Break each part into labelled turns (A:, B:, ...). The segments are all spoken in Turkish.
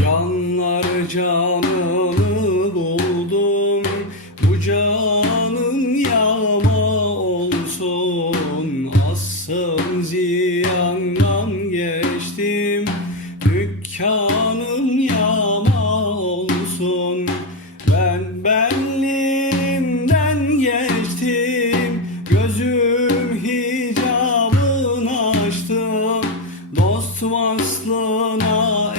A: Canlar canını buldum Bu canın yama olsun. Assın ziyandan geçtim Dükkanım yama olsun. Ben benliğimden geçtim Gözüm hicabını açtım. Dost vaslına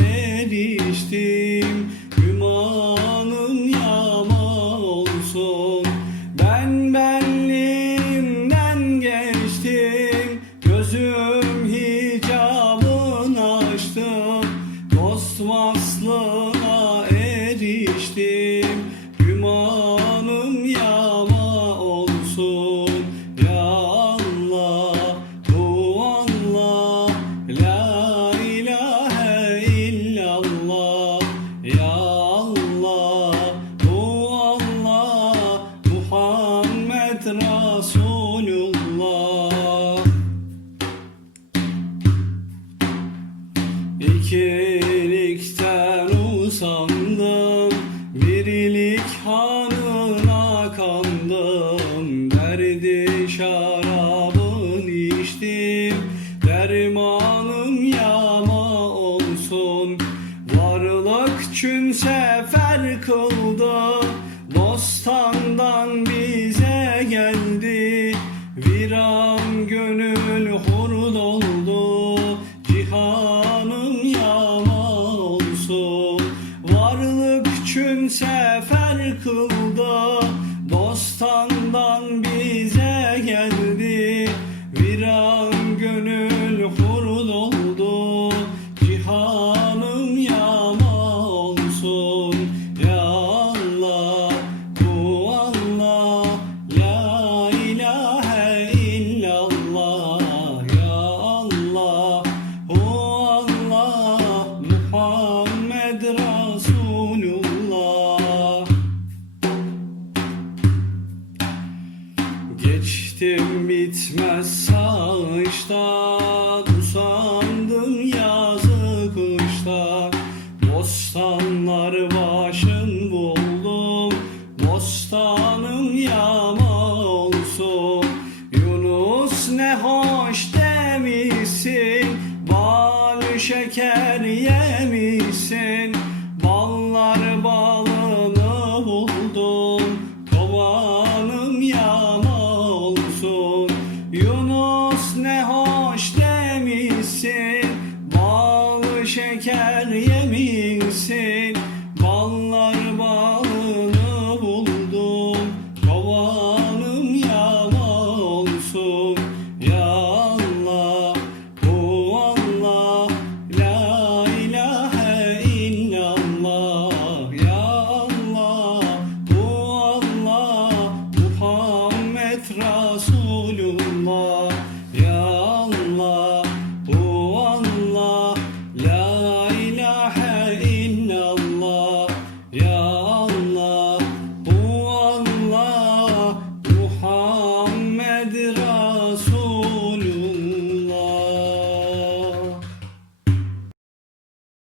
A: İkilikten usandım Birilik hanına kandım. Derdi şarabın içtim Dermanım yama olsun. Varlık çün sefer kıldı Bostandan bize geldi. Viran Çün sefer kıldı Bostandan bize Geçtim bitmez sağışta Usandım yazı kışta Bostanlar başın buldum Bostanım yama olsun Yunus ne hoş demişsin Bal şeker yemişsin Allah Ya Allah Bu Allah La ilahe illallah Ya Allah Bu Allah Muhammed